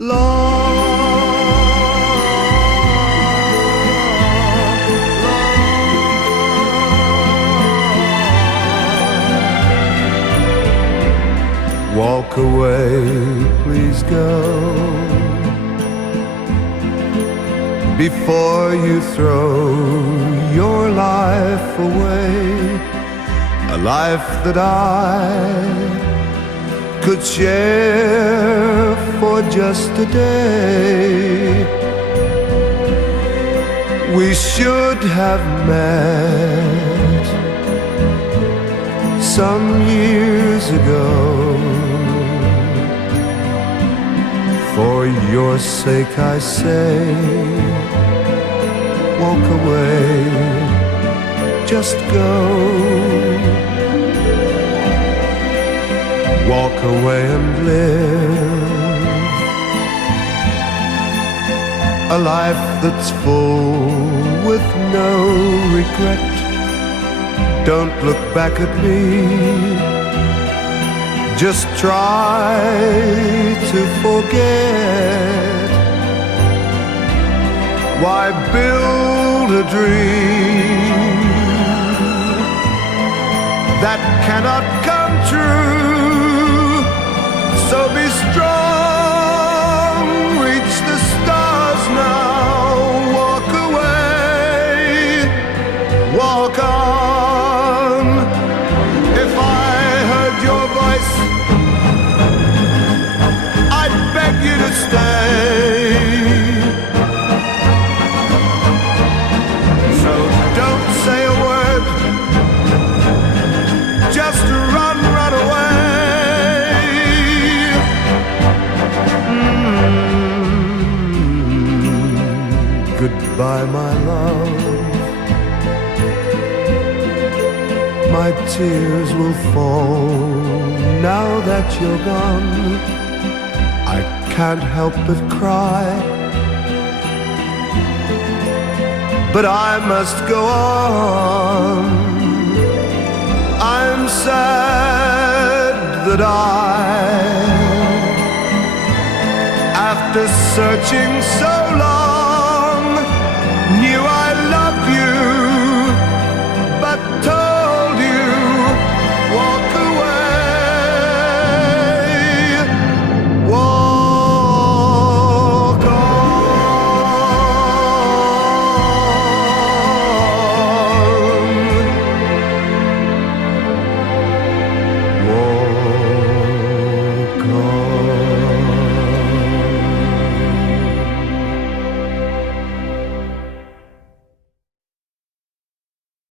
Walk away, please go, before you throw your life away, a life that I could share for just a day. We should have met some years ago. For your sake I say, walk away, just go. Walk away and live a life that's full with no regret. Don't look back at me, just try to forget. Why build a dream that cannot come true? So be strong, reach the stars now. Walk away, walk on. If I heard your voice, I'd beg you to stay. So don't say a word, just run, run away. Goodbye, my love. My tears will fall now that you're gone. I can't help but cry, but I must go on. I'm sad that I, after searching so long,